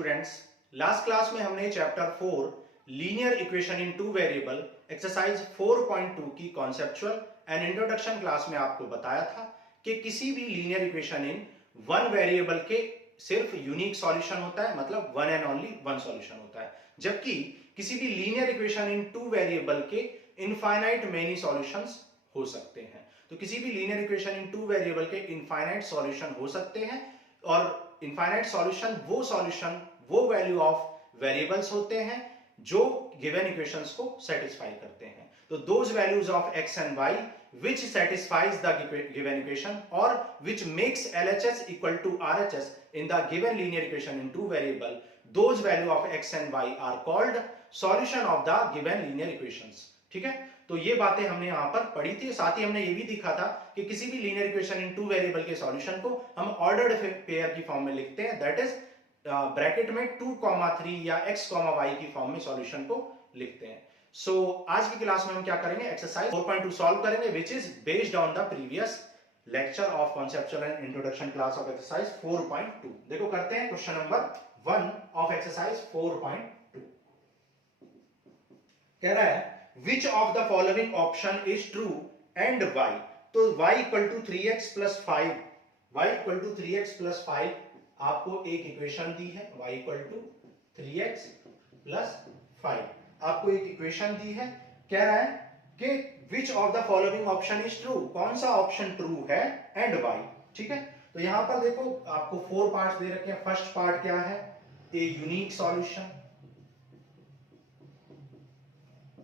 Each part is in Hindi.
स्टूडेंट्स, लास्ट क्लास में हमने chapter 4 linear equation in two variable exercise 4.2 की कॉन्सेप्चुअल एंड इंट्रोडक्शन क्लास में आपको बताया था कि किसी भी linear equation in one variable के सिर्फ यूनिक सॉल्यूशन होता है, मतलब one and only one solution होता है, जबकि किसी भी linear equation in two variable के इनफाइनाइट मेनी सॉल्यूशंस हो सकते हैं। तो किसी भी linear equation in two variable के इनफाइनाइट सॉल्यूशन हो सकते हैं, और इनफाइनाइट सॉल्यूशन वो वैल्यू ऑफ वेरिएबल्स होते हैं जो गिवन इक्वेशंस को सेटिस्फाई करते हैं। तो those values of x and y which satisfies the given equation or which makes LHS equal to RHS in the given linear equation in two variable, those value of x and y are called solution of the given linear equations। ठीक है, तो ये बातें हमने यहां पर पढ़ी थी। साथ ही हमने ये भी दिखा था कि किसी भी linear equation in two variable के सॉल्यूशन को हम ऑर्डर्ड पेयर की फॉर्म में लिखते हैं, दैट इज ब्रैकेट में 2,3 या x, y की फॉर्म में सॉल्यूशन को लिखते हैं। सो आज की क्लास में हम क्या करेंगे, एक्सरसाइज 4.2 सॉल्व करेंगे, which is based on the previous lecture of conceptual and introduction class of exercise 4.2। देखो करते हैं क्वेश्चन नंबर 1 ऑफ एक्सरसाइज 4.2। कह रहा है which of the following option is true and why। तो y equal to 3x plus 5, y equal to 3x plus 5 आपको एक इक्वेशन दी है, y equal to 3x plus 5 आपको एक इक्वेशन दी है। कह रहा है कि which of the following option is true, कौन सा ऑप्शन ट्रू है and why। ठीक है, तो यहां पर देखो आपको 4 पार्ट्स दे रखे हैं। फर्स्ट पार्ट क्या है, a unique solution.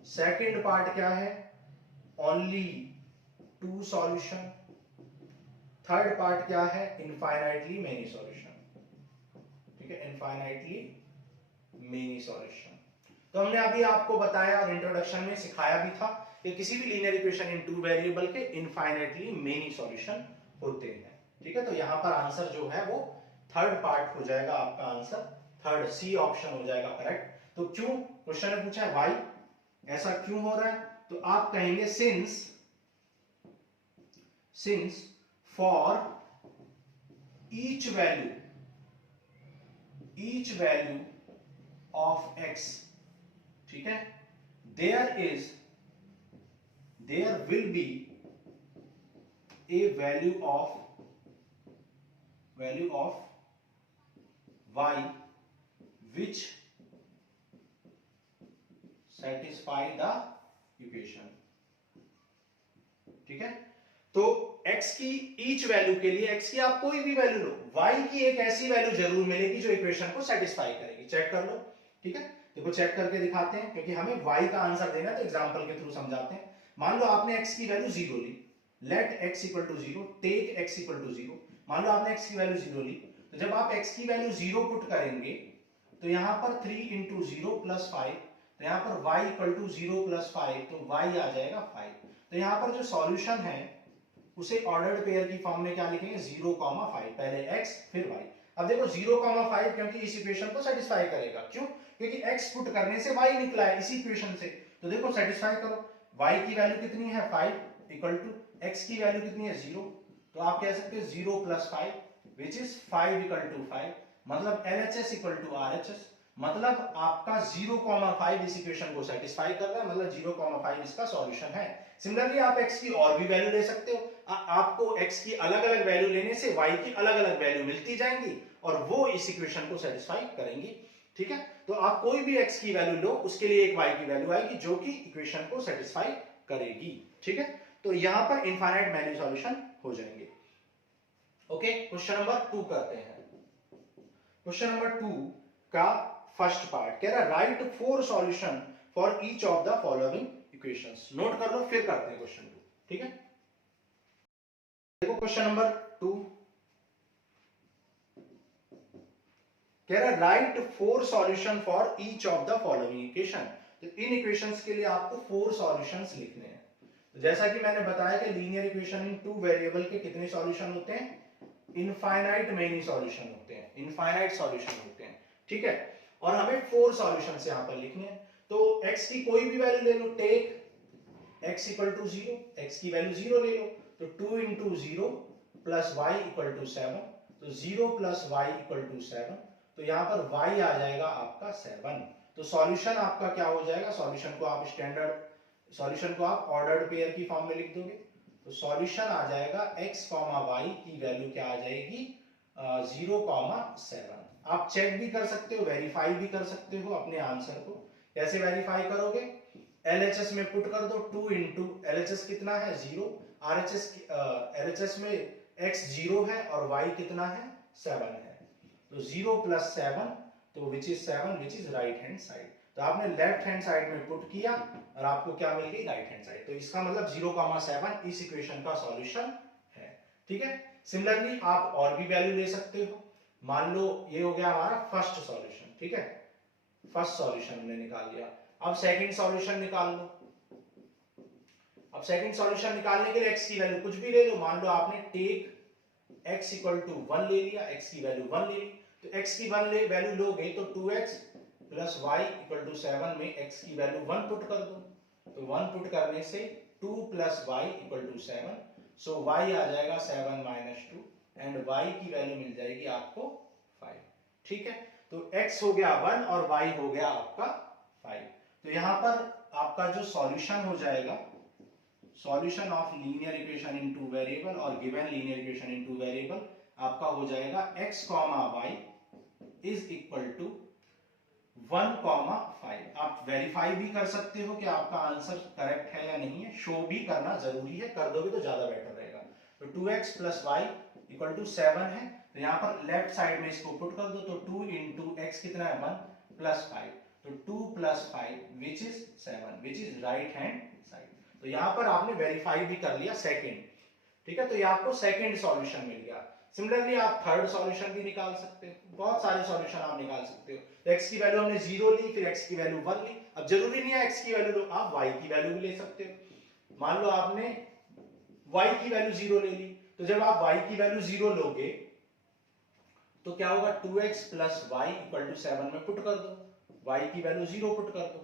Second part क्या है, only two solution. Third part क्या है, इनफाइनाइटली मेनी सॉल्यूशन। ठीक है, इनफाइनाइटली मेनी सॉल्यूशन। तो हमने अभी आपको बताया और इंट्रोडक्शन में सिखाया भी था कि किसी भी linear equation in two variable के इनफाइनाइटली मेनी सॉल्यूशन होते हैं। ठीक है, तो यहां पर आंसर जो है वो थर्ड पार्ट हो जाएगा, आपका आंसर थर्ड सी ऑप्शन हो जाएगा करेक्ट। तो क्यों, क्वेश्चन ने पूछा है व्हाई, ऐसा क्यों हो रहा है, तो आप कहेंगे since for each value of x, ठीक है, there will be a value of y which satisfy the equation। ठीक है, तो x की ईच वैल्यू के लिए, x की आप कोई भी वैल्यू लो, y की एक ऐसी वैल्यू जरूर मिलेगी जो इक्वेशन को सेटिस्फाई करेगी। चेक कर लो। ठीक है, देखो चेक करके दिखाते हैं, क्योंकि हमें y का आंसर देना है तो एग्जांपल के थ्रू समझाते हैं। मान लो आपने x की वैल्यू 0 ली, let x equal to 0, take x equal to 0। मान लो आपने x की वैल्यू 0 ली, तो जब आप x की वैल्यू 0 पुट करेंगे तो यहां पर 3 इंटू 0 प्लस 5, तो यहां पर y इक्वल टू 0 प्लस 5, तो y आ जाएगा 5। तो यहां पर जो सॉल्यूशन है उसे ऑर्डर्ड पेयर की फॉर्म में क्या लिखेंगे, 0,5, पहले x फिर y। अब देखो 0,5 क्योंकि इस इक्वेशन को सेटिस्फाई करेगा, क्यों, क्योंकि x पुट करने से y निकला है इसी इक्वेशन से। तो देखो सेटिस्फाई करो, y की वैल्यू कितनी है 5 इक्वल टू x की वैल्यू कितनी है 0, तो आप कह सकते हैं 0 plus 5 which is 5 equal to 5, मतलब LHS इक्वल टू RHS, मतलब आपका 0,5 इस इक्वेशन को सेटिस्फाई कर रहा है, मतलब 0,5 इसका सॉल्यूशन है। सिमिलरली आप x की और भी वैल्यू ले सकते हो, आपको x की अलग अलग वैल्यू लेने से y की अलग अलग वैल्यू मिलती जाएंगी और वो इस इक्वेशन को सेटिस्फाई करेंगी। ठीक है, तो आप कोई भी x की वैल्यू लो, उसके लिए एक y की वैल्यू आएगी जो कि इक्वेशन को सेटिस्फाई करेगी। ठीक है, तो यहां पर इनफाइनाइट मेनी सॉल्यूशन हो जाएंगे। ओके, क्वेश्चन नंबर 2 करते हैं। क्वेश्चन नंबर 2 का फर्स्ट पार्ट कह रहा है right 4 solution for each of the following equations. Note कर लो, फिर करते हैं क्वेश्चन 2। ठीक है, देखो क्वेश्चन नंबर 2 कह रहा है right 4 solution for each of the following equation. तो इन इक्वेशंस के लिए आपको 4 सॉल्यूशंस लिखने हैं। तो जैसा कि मैंने बताया कि linear equation in two variable के कितने सॉल्यूशन होते हैं, इनफाइनाइट मेनी सॉल्यूशन होते हैं, इनफाइनाइट सॉल्यूशन होते हैं। ठीक है, और हमें 4 सॉल्यूशंस यहां पर लिखने हैं। तो x की कोई भी वैल्यू ले लो, take x equal to 0, x की वैल्यू 0 ले लो, तो 2 इंटू 0 प्लस y इक्वल टू 7, तो 0 प्लस y इक्वल टू 7, तो यहाँ पर y आ जाएगा आपका 7। तो सॉल्यूशन आपका क्या हो जाएगा, सॉल्यूशन को आप स्टैंडर्ड सॉल्यूशन को आप ऑर्डर्ड पेयर की फॉर्म में लिख दोगे। तो सॉल्यूशन आ जाएगा x, y की वैल्यू क्या आ जाएगी 0,7। आप चेक भी कर सकते हो, वेरीफाई भी कर सकते हो अपने आंसर को। कैसे वेरीफाई करोगे, LHS में पुट कर दो 2 इंटू LHS कितना है 0, LHS में x 0 है और y कितना है 7 है। तो 0 + 7 तो which is 7 which is right hand side. तो आपने लेफ्ट हैंड साइड में पुट किया और आपको क्या मिल गई राइट हैंड साइड। तो इसका मतलब 0,7 इस इक्वेशन का सॉल्यूशन है। ठीक है, सिमिलरली आप और भी वैल्यू ले सकते हो। मान लो ये हो गया हमारा फर्स्ट सॉल्यूशन। ठीक है, फर्स्ट सॉल्यूशन हमने निकाल लिया। अब सेकंड सॉल्यूशन निकाल लो। अब सेकंड सॉल्यूशन निकालने के लिए x की वैल्यू कुछ भी ले लो। मान लो आपने टेक x = 1 ले लिया, x की वैल्यू 1 ले ली। तो x की 1 वैल्यू लोगे तो 2x + y = 7 में x की वैल्यू 1 पुट कर दो। तो 1 पुट करने से 2 + y = 7, सो y आ जाएगा 7 - 2 एंड y की वैल्यू मिल जाएगी आपको 5। ठीक है, तो x हो गया 1 और y हो गया आपका 5। तो यहां पर आपका जो सॉल्यूशन हो जाएगा, solution of linear equation in two variable और given linear equation in two variable आपका हो जाएगा x, y is equal to 1,5। आप वेरीफाई भी कर सकते हो कि आपका आंसर करेक्ट है या नहीं है, शो भी करना जरूरी है, कर दोगे तो ज्यादा बेटर रहेगा। तो 2x + y = 7 है। तो यहां पर लेफ्ट साइड में इसको पुट कर दो। तो 2 × x कितना है 1 + 5, तो 2 + 5 which is 7 which is right hand side. तो यहां पर आपने वेरीफाई भी कर लिया सेकंड। ठीक है, तो ये आपको सेकंड सॉल्यूशन मिल गया। सिमिलरली आप थर्ड सॉल्यूशन भी निकाल सकते हो, बहुत सारे सॉल्यूशन आप निकाल सकते हो। तो x की वैल्यू हमने 0 ली, फिर x की वैल्यू 1 ली। अब जरूरी नहीं है x की वैल्यू लो, आप y की वैल्यू भी ले सकते हो। मान लो आपने y की वैल्यू 0 ले ली, तो जब आप y की वैल्यू 0 लोगे तो क्या होगा 2x + y = 7 में पुट कर दो, y की वैल्यू 0 पुट कर दो।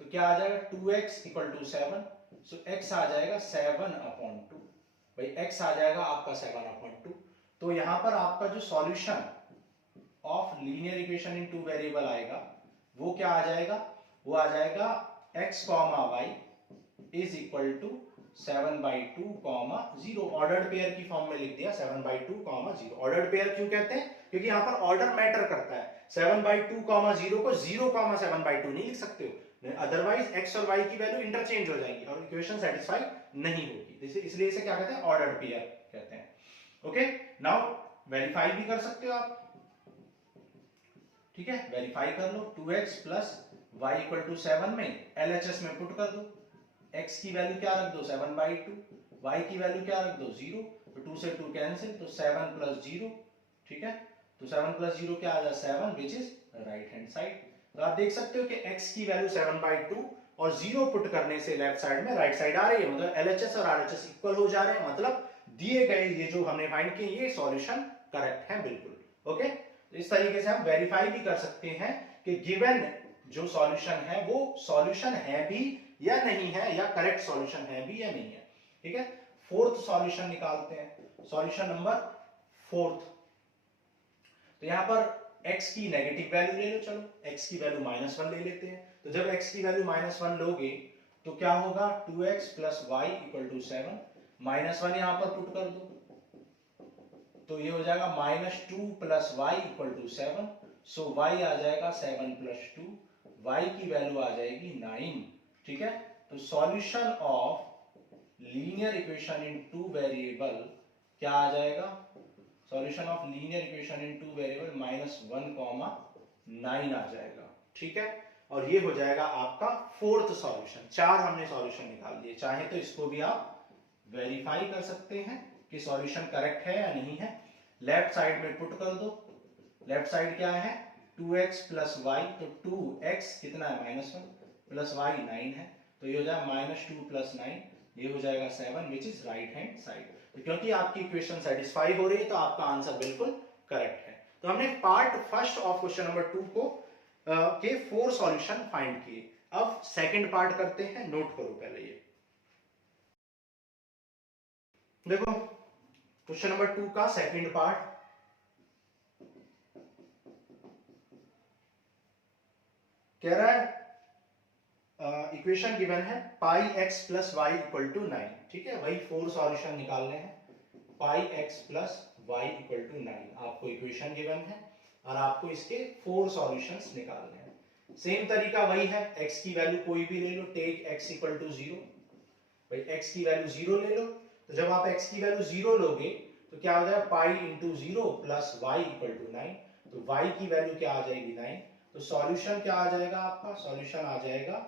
तो क्या आ जाएगा 2x = 7, सो x आ जाएगा 7/2। भाई x आ जाएगा आपका 7/2। तो यहां पर आपका जो solution of linear equation in two variable आएगा वो क्या आ जाएगा, वो आ जाएगा x, y is equal to 7/2, 0। Ordered pair की फॉर्म में लिख दिया 7/2, 0। ऑर्डर्ड पेयर क्यों कहते हैं, क्योंकि यहां पर ऑर्डर मैटर करता है। 7/2, 0 को 0,7/2 नहीं लिख सकते हो, अदरवाइज x और y की वैल्यू इंटरचेंज हो जाएगी और इक्वेशन सेटिस्फाई नहीं होगी। इसलिए इसे क्या कहते हैं, ऑर्डर्ड पेयर कहते हैं। ओके, नाउ वेरीफाई भी कर सकते हो आप। ठीक है, वेरीफाई कर लो। 2x + y = 7 में LHS में पुट कर दो। x की वैल्यू क्या रख दो 7/2, y की वैल्यू क्या रख दो 0। तो 2 से 2 कैंसिल, तो 7 + 0। ठीक है, तो 7 + 0 क्या आ जाए 7 which is right hand side. तो आप देख सकते हो कि x की वैल्यू 7/2 और 0 पुट करने से लेफ्ट साइड में राइट साइड आ रही है, मतलब LHS और RHS इक्वल हो जा रहे हैं, मतलब दिए गए ये जो हमने फाइंड किए ये सॉल्यूशन करेक्ट है बिल्कुल। ओके, तो इस तरीके से हम वेरीफाई भी कर सकते हैं कि गिवन जो सॉल्यूशन है वो सॉल्यूशन है भी या नहीं है, या करेक्ट सॉल्यूशन है भी या नहीं है। ठीक है, फोर्थ सॉल्यूशन निकालते हैं, सॉल्यूशन नंबर फोर्थ। तो यहां पर x की नेगेटिव वैल्यू ले लो, चलो x की वैल्यू -1 ले लेते हैं। तो जब x की वैल्यू -1 लोगे तो क्या होगा 2x + y = 7, -1 यहां पर पुट कर दो तो ये हो जाएगा -2 + y = 7, सो y आ जाएगा 7 + 2, y की वैल्यू आ जाएगी 9। ठीक है, तो solution of linear equation in two variable क्या आ जाएगा, solution of linear equation in two variable -1,9 आ जाएगा। ठीक है, और ये हो जाएगा आपका फोर्थ सॉल्यूशन। 4 हमने सॉल्यूशन निकाल दिए, चाहे तो इसको भी आप वेरीफाई कर सकते हैं कि सॉल्यूशन करेक्ट है या नहीं है। लेफ्ट साइड में पुट कर दो, लेफ्ट साइड क्या है 2x + y, तो 2x कितना है -1 + y 9 है, तो ये हो जाएगा -2 + 9, ये हो जाएगा 7 which is right hand side. तो क्योंकि आपकी इक्वेशन सेटिस्फाई हो रही है तो आपका आंसर बिल्कुल करेक्ट है। तो हमने part first of question number 2 को के 4 सॉल्यूशन फाइंड किए। अब सेकंड पार्ट करते हैं, नोट करो पहले ये देखो, क्वेश्चन नंबर 2 का सेकंड पार्ट। कह रहा है इक्वेशन गिवन है pi x plus y equal to 9, ठीक है, वही 4 सॉल्यूशन निकालने हैं। Pi x plus y equal to 9 आपको इक्वेशन गिवन है और आपको इसके 4 सॉल्यूशंस निकालने हैं। सेम तरीका वही है, x की वैल्यू कोई भी ले लो, टेक x इक्वल टू 0। भाई x की वैल्यू 0 ले लो, तो जब आप x की वैल्यू 0 लोगे तो क्या हो जाएगा, pi into 0 plus y equal to 9। तो y की वैल्यू क्या आ जाएगी, 9। तो सॉल्यूशन क्या आ जाएगा आपका, सॉल्यूशन आ जाएगा,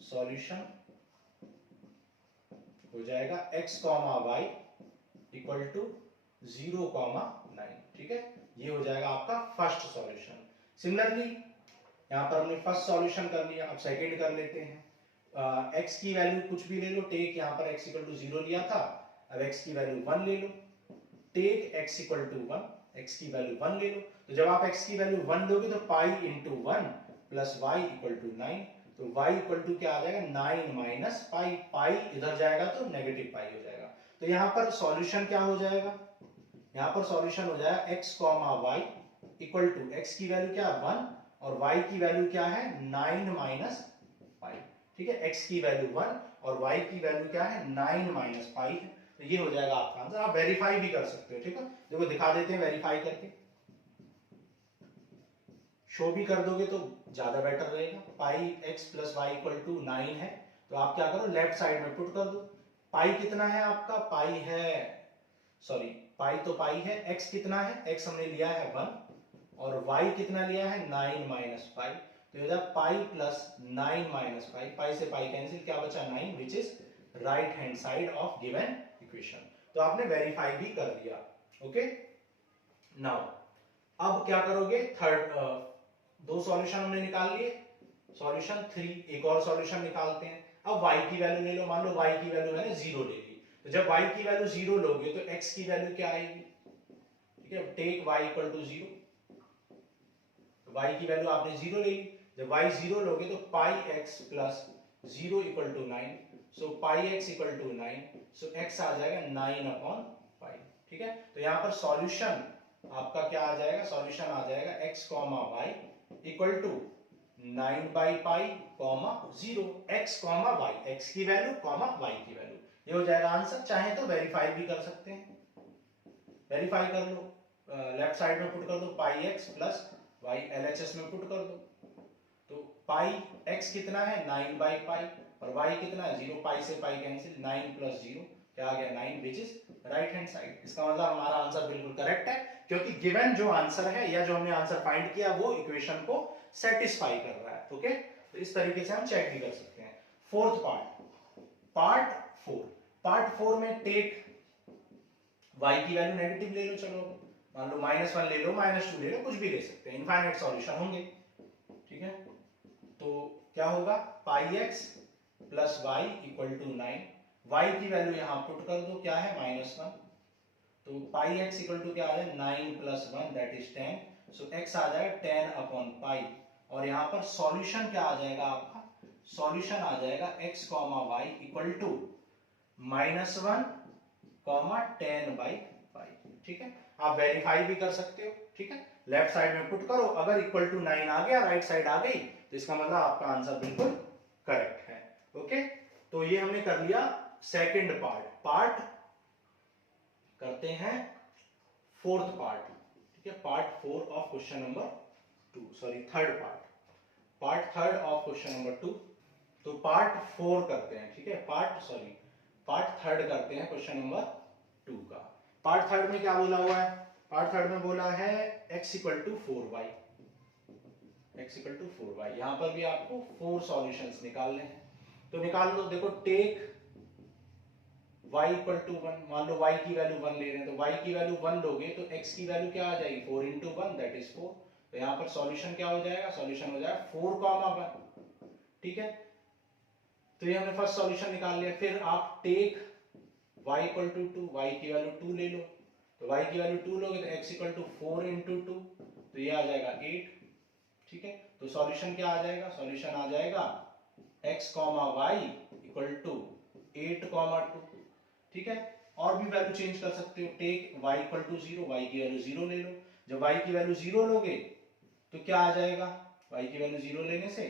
सॉल्यूशन हो जाएगा x comma y equal to 0 comma 9, ठीक है। ये हो जाएगा आपका फर्स्ट सॉल्यूशन। सिमिलरली यहां पर हमने फर्स्ट सॉल्यूशन कर लिया, अब सेकंड कर लेते हैं। x की वैल्यू कुछ भी ले लो, टेक यहां पर x इक्वल टू 0 लिया था, अब x की वैल्यू 1 ले लो, take x equal to 1, x की वैल्यू 1 ले लो। तो जब आप x की वैल्यू 1 लोगे तो pi into 1 plus y equal to 9। तो y इक्वल टू क्या आ जाएगा, 9 माइनस पाई, पाई इधर जाएगा तो नेगेटिव पाई हो जाएगा। तो यहाँ पर सॉल्यूशन क्या हो जाएगा, यहाँ पर सॉल्यूशन हो जाएगा x comma y equal to, x की वैल्यू क्या है 1 और y की वैल्यू क्या है 9 माइनस पाई, ठीक है। x की वैल्यू 1 और y की वैल्यू क्या है 9 माइनस पाई है। तो ये हो जाएगा आपका आंसर। आप वेरीफाई भी कर सकते हो, ठीक है, देखो दिखा देते हैं वेरीफाई करके, शो भी कर दोगे तो ज्यादा बेटर रहेगा। Pi x plus y equal to 9 है, तो आप क्या करो, लेफ्ट साइड में पुट कर दो। पाई कितना है आपका, पाई है, सॉरी पाई तो पाई है, एक्स कितना है, एक्स हमने लिया है 1 और वाई कितना लिया है 9 माइनस पाई। तो ये पाई प्लस 9 माइनस पाई, पाई से पाई कैंसिल, क्या बचा 9, which is right hand side of given equation. तो आपने वेरीफाई भी कर दिया। ओके, नाउ अब क्या करोगे, थर्ड, 2 सॉल्यूशन हमने निकाल लिए, सॉल्यूशन 3, एक और सॉल्यूशन निकालते हैं। अब y की वैल्यू ले लो, मान लो y की वैल्यू मैंने 0 ले ली, तो जब y की वैल्यू 0 लोगे तो x की वैल्यू क्या आएगी, ठीक है, टेक y इक्वल टू 0। तो y की वैल्यू आपने 0 ले ली, जब y 0 लोगे तो pi x plus 0 equal to 9, so pi x equal to 9, so x आ जाएगा 9 अपॉन पाई, ठीक है। तो यहाँ पर सॉल्यूशन आपका क्या आ जाएगा, सॉल्यूशन आ जाएगा x comma y equal to 9 by pi comma 0, x comma y, x की वैल्यू कॉमा y की वैल्यू, ये हो जाएगा आंसर। चाहे तो वेरीफाई भी कर सकते हैं, वेरीफाई कर लो, लेफ्ट साइड में पुट कर दो, पाई x प्लस वाई LHS में पुट कर दो। तो पाई x कितना है 9 बाई पाई और y कितना है 0, पाई से पाई कैंसिल, 9 प्लस 0 क्या आ गया 9, which is right hand side. इसका मतलब हमारा आंसर बिल्कुल करेक्ट है, क्योंकि गिवन जो आंसर है या जो हमने आंसर फाइंड किया वो इक्वेशन को सेटिस्फाई कर रहा है। ओके, तो इस तरीके से हम चेक भी कर सकते हैं। फोर्थ पार्ट, पार्ट 4 में टेक y की वैल्यू नेगेटिव ले लो, चलो मान लो -1 ले लो, -2 ले लो, कुछ भी ले सकते हैं, इनफाइनाइट सॉल्यूशन होंगे, ठीक है। तो क्या होगा, pi x plus y equal to 9, y की वैल्यू यहां पुट कर दो, क्या है -1, तो पाई एक्स इक्वल टू क्या आ जाए 9 plus 1 that is 10, so x आ जाएगा 10 अपॉन पाई, और यहां पर सॉल्यूशन क्या आ जाएगा आपका, सॉल्यूशन आ जाएगा x comma y equal to -1 comma 10 by pi, ठीक है। आप वेरीफाई भी कर सकते हो, ठीक है, लेफ्ट साइड में पुट करो, अगर इक्वल टू 9 आ गया, राइट साइड आ गई, तो इसका मतलब आपका आंसर बिल्कुल करेक्ट है। ओके, तो ये हमने कर लिया सेकंड पार्ट करते हैं फोर्थ पार्ट, ठीक है, part 4 of question number 2, sorry third part third of question number 2। तो पार्ट 4 करते हैं, ठीक है, पार्ट थर्ड करते हैं क्वेश्चन नंबर 2 का। पार्ट थर्ड में क्या बोला हुआ है, पार्ट थर्ड में बोला है x equal to 4y, x equal to 4y, यहां पर भी आपको 4 सॉल्यूशंस निकालने हैं, तो निकाल लो। देखो टेक y इक्वल टू 1, मान लो y की वैल्यू 1 ले रहे हैं, तो y की वैल्यू 1 लोगे तो x की वैल्यू क्या आ जाएगी 4 इंटू 1 दैट इज 4, तो यहां पर सॉल्यूशन क्या हो जाएगा, सॉल्यूशन हो जाएगा 4 कॉमा 1, ठीक है। तो ये हमने फर्स्ट सॉल्यूशन निकाल लिया। फिर आप take y equal to 2, y की वैल्यू 2 ले लो, तो y की वैल्यू 2 लोगे तो x इक्वल टू 4 इंटू 2, तो ये आ जाएगा 8, ठीक है। तो सॉल्यूशन क्या आ जाएगा, सॉल्यूशन आ जाएगा x comma y equal to 8 comma 2, ठीक है। और भी वैल्यू चेंज कर सकते हो, take y equal to 0, y की वैल्यू 0 ले लो, जब y की वैल्यू 0 लोगे तो क्या आ जाएगा, y की वैल्यू 0 लेने से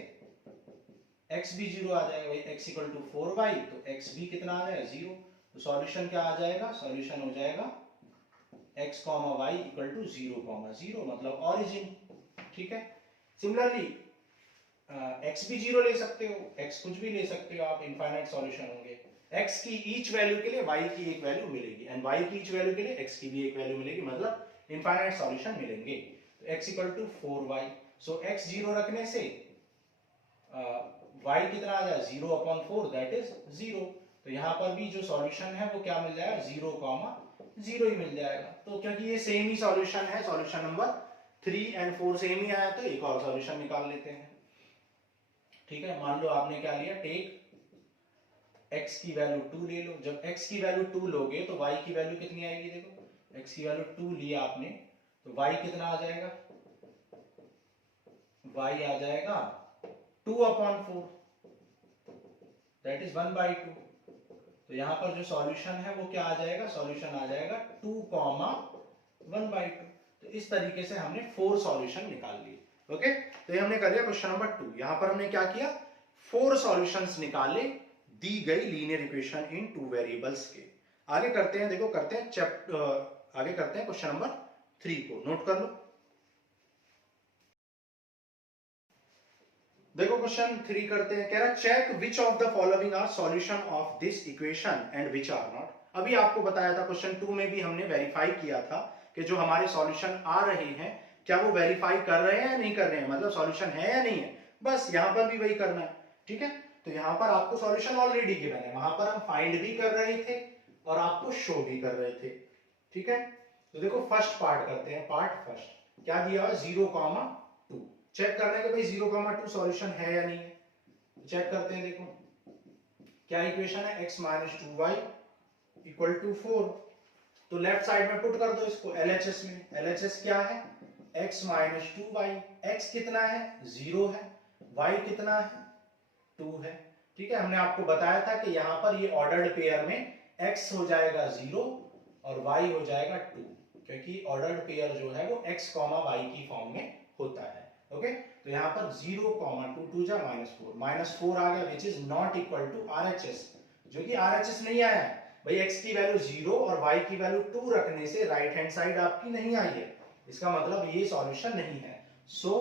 x भी 0 आ जाएगा भाई, x इक्वल टू 4y, तो x भी कितना आ जाएगा 0। तो सॉल्यूशन क्या आ जाएगा, सॉल्यूशन हो जाएगा x comma y equal to 0 comma 0, मतलब ऑरिजिन। ठीक है, सिमिलरली x भी 0 ले सकते हो, x कुछ भी ले सकते हो आप, इनफाइनाइट सॉल्यूशन होंगे। x की ईच वैल्यू के लिए y की एक वैल्यू मिलेगी एंड y की ईच वैल्यू के लिए x की भी एक वैल्यू मिलेगी, मतलब इनफाइनाइट सॉल्यूशन मिलेंगे। तो x equal to 4y, so x 0 रखने से y कितना आ जाएगा 0 अपॉन 4 दैट इज 0। तो यहाँ पर भी जो सॉल्यूशन है वो क्या मिल जाएगा 0 कॉमा 0 ही मिल जाएगा। तो क्योंकि ये सेम ही सॉल्यूशन है, सॉल्यूशन नंबर 3 एंड 4 सेम ही आया, तो एक और सॉल्यूशन निकाल लेते हैं। ठीक है, मान लो आपने क्या लिया, टेक x की वैल्यू 2 ले लो। जब x की वैल्यू 2 लोगे तो y की वैल्यू कितनी आएगी, देखो x की वैल्यू 2 लिया आपने तो y कितना आ जाएगा, y आ जाएगा 2 अपॉन 4 दैट इज 1/2। तो यहां पर जो सॉल्यूशन है वो क्या आ जाएगा, सॉल्यूशन आ जाएगा 2 कॉमा 1/2। तो इस तरीके से हमने 4 सॉल्यूशन निकाल लिए। ओके, तो ये हमने कर लिया क्वेश्चन नंबर 2। यहां पर हमने क्या किया, 4 सॉल्यूशंस निकाले दी गई लीनियर इक्वेशन इन 2 वेरिएबल्स के। आगे करते हैं, देखो करते हैं आगे करते हैं क्वेश्चन नंबर 3 को, नोट कर लो। देखो क्वेश्चन 3 करते हैं, कह रहा है check which of the following are solution of this equation and which are not. अभी आपको बताया था क्वेश्चन 2 में भी हमने वेरीफाई किया था कि जो हमारे सॉल्यूशन आ रहे हैं क्या वो वेरीफाई कर रहे हैं या नहीं कर रहे हैं, मतलब सॉल्यूशन है या नहीं है। बस यहां पर भी वही करना है। ठीक है, तो यहां पर आपको सॉल्यूशन ऑलरेडी गिवन है, वहां पर हम फाइंड भी कर रहे थे और आपको शो भी कर रहे थे। ठीक है, तो देखो फर्स्ट पार्ट करते हैं, पार्ट फर्स्ट क्या दिया हुआ 0,2। चेक करना है कि भाई 0,2 सॉल्यूशन है या नहीं है। तो चेक करते हैं, देखो क्या इक्वेशन है, x minus 2y equal to 4। तो लेफ्ट साइड में पुट कर दो इसको LHS में। LHS क्या है, x माइनस 2y। x कितना है 0 है, y कितना है 2 है। ठीक है, हमने आपको बताया था कि यहां पर ये ऑर्डर्ड पेयर में x हो जाएगा 0 और y हो जाएगा 2, क्योंकि ऑर्डर्ड पेयर जो है वो x कॉमा y की फॉर्म में होता है। ओके, तो यहां पर 0,2 2 जा -4 आ गया which is not equal to RHS, जो कि RHS नहीं आया है भाई। x की वैल्यू 0 और y की वैल्यू 2 रखने से राइट हैंड साइड आपकी नहीं आई है, इसका मतलब ये सॉल्यूशन नहीं है। सो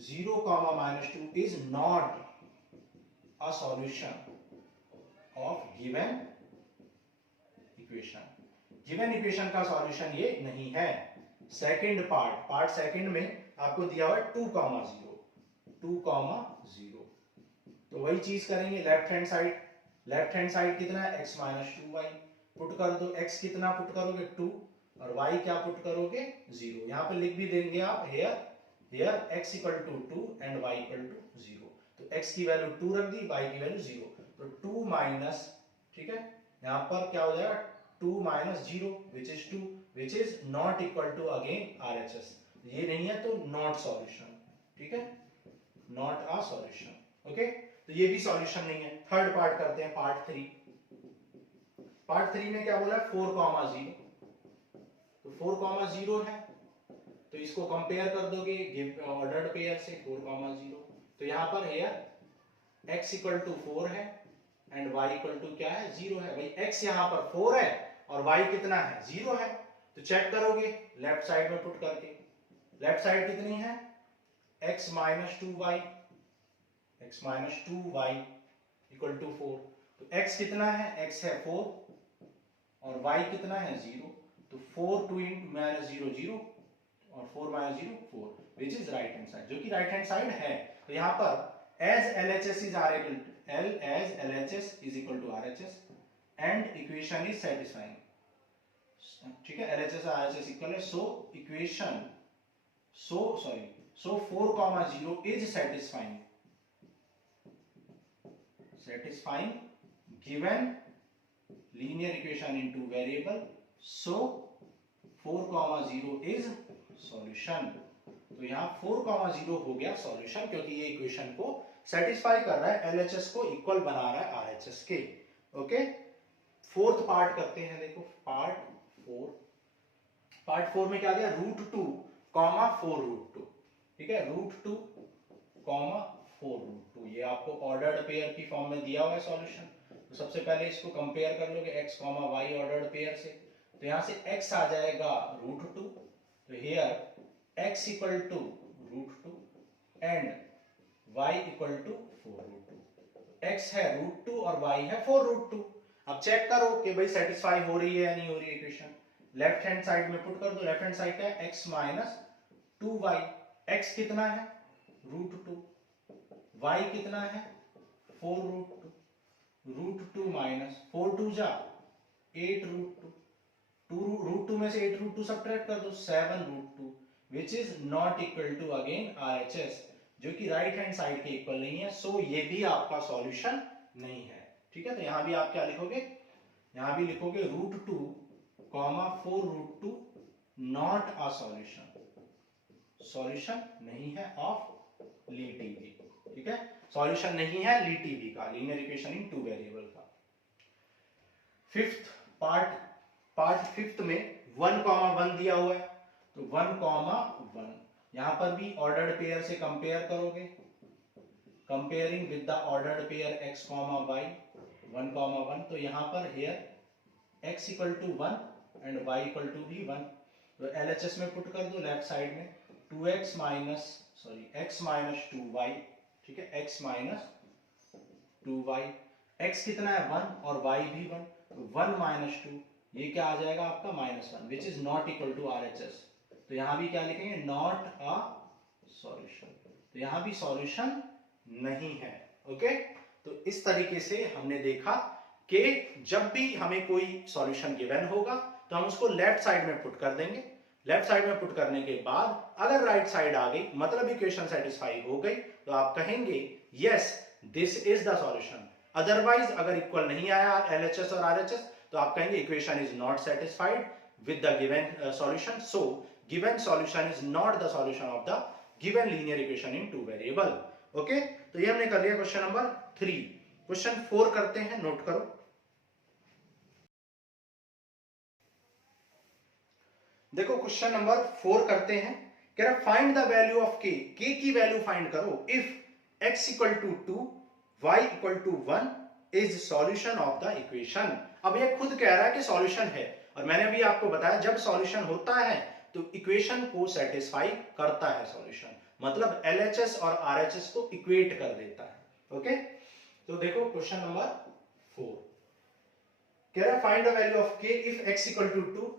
0,-2 is not a solution of given equation। Given equation का सॉल्यूशन ये नहीं है। सेकंड पार्ट सेकंड में आपको दिया हुआ है 2,0 2,0। तो वही चीज करेंगे, लेफ्ट हैंड साइड कितना है x माइनस 2y पुट कर दो। x कितना पुट करोगे 2 और y क्या पुट करोगे 0। यहां पे लिख भी देंगे आप here x equal to 2 and y equal to 0। तो x की वैल्यू 2 रख दी, y की वैल्यू 0। तो 2 माइनस, ठीक है, यहां पर क्या हो जाएगा 2 minus 0 which is not equal to again RHS। ये नहीं है तो नॉट सॉल्यूशन। ठीक है, नॉट अ सॉल्यूशन। ओके, तो ये भी सॉल्यूशन नहीं है। थर्ड पार्ट करते हैं, पार्ट 3। पार्ट 3 में क्या बोला है 4,0। तो 4,0 है तो इसको कंपेयर कर दोगे ऑर्डर्ड पेयर से 4,0। तो यहां पर हियर x इक्वल टू 4 है एंड y इक्वल टू क्या है 0 है। भाई x यहां पर 4 है और y कितना है 0 है। तो चेक करोगे लेफ्ट साइड में पुट करके, लेफ्ट साइड कितनी है x minus 2y equal to 4। तो x कितना है, x है 4 और y कितना है 0। तो 4 2 माइनस 0 0 और 4 minus 0 4 which is right hand side, जो कि राइट हैंड साइड है। तो यहां पर as LHS is RHS and equation is satisfying। ठीक है, LHS RHS इक्वल है, so equation so 4,0 is satisfying given linear equation in two variable, so 4,0 is solution। तो यहाँ 4,0 हो गया सॉल्यूशन, क्योंकि ये इक्वेशन को सेटिस्फाई कर रहा है, LHS को इक्वल बना रहा है RHS के। ओके, फोर्थ पार्ट करते हैं, देखो पार्ट 4 में क्या दिया √2, 4√2। ठीक है, √2 कॉमा 4√2। ये आपको ऑर्डर्ड पेयर की फॉर्म में दिया हुआ है सॉल्यूशन। तो सबसे पहले इसको कंपेयर कर लोगे x comma y ordered pair से, तो यहां से x आ जाएगा √2, तो here x equal to √2 and y equal to 4√2। x है √2 और y है 4√2। अब चेक करो कि भाई सेटिस्फाई हो रही है या नहीं हो रही है इक्वेशन। लेफ्ट हैंड साइड में पुट कर दो, लेफ्ट हैंड साइड क्या है x माइनस 2y। x कितना है √2, y कितना है 4√2, √2 माइनस 4 2 जा 8√2, 2√2 में से 8√2 सब्ट्रैक्ट कर दो 7√2, which is not equal to again RHS, जो कि राइट हैंड साइड के इक्वल नहीं है। सो ये भी आपका सॉल्यूशन नहीं है। ठीक है, तो यहां भी आप क्या लिखोगे, यहां भी लिखोगे √2 comma 4√2 not a solution, solution नहीं है ऑफ ली टीवी। ठीक है, सॉल्यूशन नहीं है ली टीवी का, linear equation in two variable का। फिफ्थ पार्ट फिफ्थ में 1,1 दिया हुआ है, तो 1,1 यहां पर भी ऑर्डर्ड पेयर से कंपेयर करोगे, comparing with the ordered pair x, y 1,1, तो यहां पर here x equal to 1 and y equal to भी 1, तो LHS में पुट कर दो लेफ्ट साइड में, 2x minus x minus 2y। ठीक है, x माइनस 2y, x कितना है 1 और y भी 1, तो 1 माइनस 2 ये क्या आ जाएगा आपका -1, which is not equal to RHS। तो यहां भी क्या लिखेंगे, नॉट अ सॉल्यूशन, तो यहां भी सॉल्यूशन नहीं है। ओके, तो इस तरीके से हमने देखा कि जब भी हमें कोई सॉल्यूशन गिवन होगा तो हम उसको लेफ्ट साइड में पुट कर देंगे। लेफ्ट साइड में पुट करने के बाद अगर राइट साइड आ गई, मतलब इक्वेशन सेटिस्फाई हो गई, तो आप कहेंगे yes this is the solution. Otherwise अगर इक्वल नहीं आया LHS और RHS, तो आप कहेंगे equation is not satisfied with the given solution, so given solution is not the solution of the given linear equation in two variable. Okay, तो ये हमने कर लिया क्वेश्चन नंबर 3। क्वेश्चन 4 करते हैं, नोट करो। देखो क्वेश्चन नंबर 4 करते हैं, कह रहा find the value of k, k की वैल्यू फाइंड करो if x equal to 2 y equal to 1 is solution of the equation. अब ये खुद कह रहा है कि सॉल्यूशन है, और मैंने अभी आपको बताया जब सॉल्यूशन होता है तो इक्वेशन को सेटिस्फाई करता है सॉल्यूशन, मतलब LHS और RHS को इक्वेट कर देता है। ओके, तो देखो क्वेश्चन नंबर 4 कह रहा find the value of k if x equal to 2।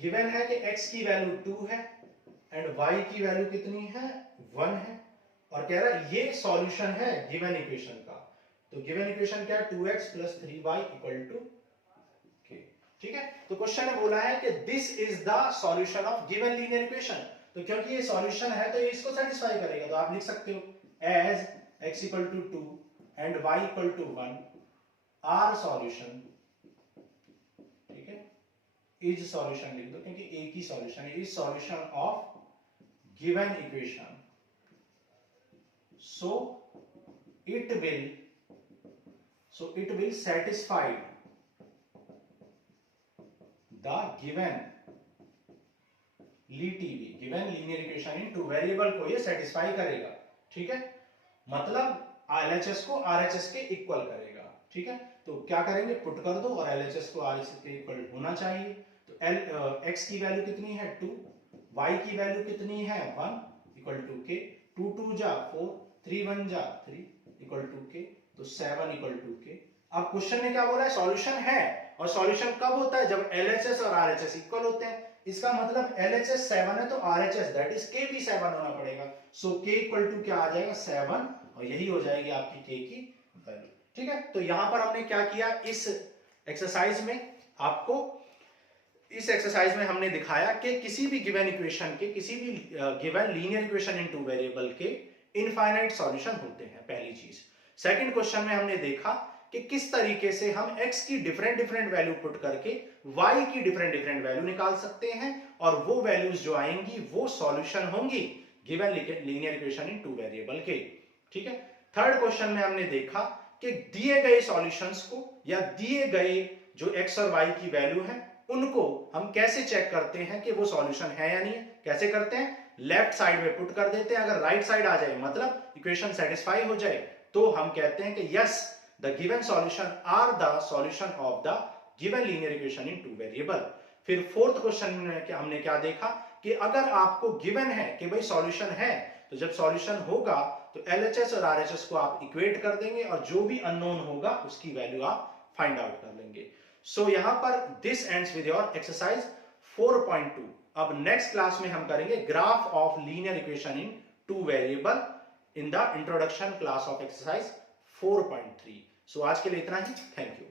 Given है कि x की वैल्यू 2 है एंड y की वैल्यू कितनी है 1 है, और कह रहा है ये सॉल्यूशन है गिवन इक्वेशन का। तो गिवन इक्वेशन क्या है, 2x + 3y = k। ठीक है, तो क्वेश्चन ने बोला है कि this is the solution of given linear equation, तो क्योंकि ये सॉल्यूशन है तो ये इसको सेटिस्फाई करेगा, तो आप लिख सकते हो as x = 2 and y = 1 are solution. ठीक है, इज सॉल्यूशन लिख दो क्योंकि एक ही सॉल्यूशन है, is solution of given equation, so it will satisfy the given given linear equation in two variable को ये सेटिस्फाई करेगा। ठीक है, मतलब LHS को RHS के इक्वल करेगा। ठीक है, तो क्या करेंगे, पुट कर दो और LHS को RHS के इक्वल होना चाहिए। तो x की वैल्यू कितनी है 2, y की वैल्यू कितनी है 1 = k, 2 2 जा 4, 3 1 जा 3 = k, तो 7 = k। अब क्वेश्चन ने क्या बोला है, सॉल्यूशन है, और सॉल्यूशन कब होता है, जब LHS और RHS इक्वल होते हैं। इसका मतलब LHS 7 है तो RHS दैट इज k भी 7 होना पड़ेगा। सो k = क्या आ जाएगा 7, और यही हो जाएगी आपकी k की वैल्यू। ठीक है, तो यहां पर हमने क्या किया, इस एक्सरसाइज में आपको इस एक्सरसाइज में हमने दिखाया कि किसी भी गिवन इक्वेशन के, किसी भी given linear equation in two variable के इनफाइनाइट सॉल्यूशन होते हैं, पहली चीज। सेकंड क्वेश्चन में हमने देखा कि किस तरीके से हम x की डिफरेंट वैल्यू पुट करके y की डिफरेंट वैल्यू निकाल सकते हैं, और वो वैल्यूज जो आएंगी वो सॉल्यूशन होंगी given linear equation in two variable के। ठीक है, थर्ड क्वेश्चन में हमने देखा कि दिए गए सॉल्यूशंस को या दिए गए जो x और y की वैल्यू है उनको हम कैसे चेक करते हैं कि वो सॉल्यूशन है या नहीं है। कैसे करते हैं, लेफ्ट साइड में पुट कर देते हैं। अगर राइट साइड आ जाए मतलब इक्वेशन सेटिस्फाई हो जाए तो हम कहते हैं कि yes the given solution are the solution of the given linear equation in two variable. फिर फोर्थ क्वेश्चन में हमने क्या देखा कि अगर आपको गिवन है कि भाई सॉल्यूशन है, तो जब सॉल्यूशन होगा तो LHS और RHS को आप इक्वेट कर देंगे और जो भी अननोन होगा उसकी वैल्यू आप फाइंड आउट कर लेंगे। सो यहां पर this ends with your exercise 4.2। अब नेक्स्ट क्लास में हम करेंगे graph of linear equation in two variable in the introduction class of exercise 4.3। सो आज के लिए इतना ही। Thank you.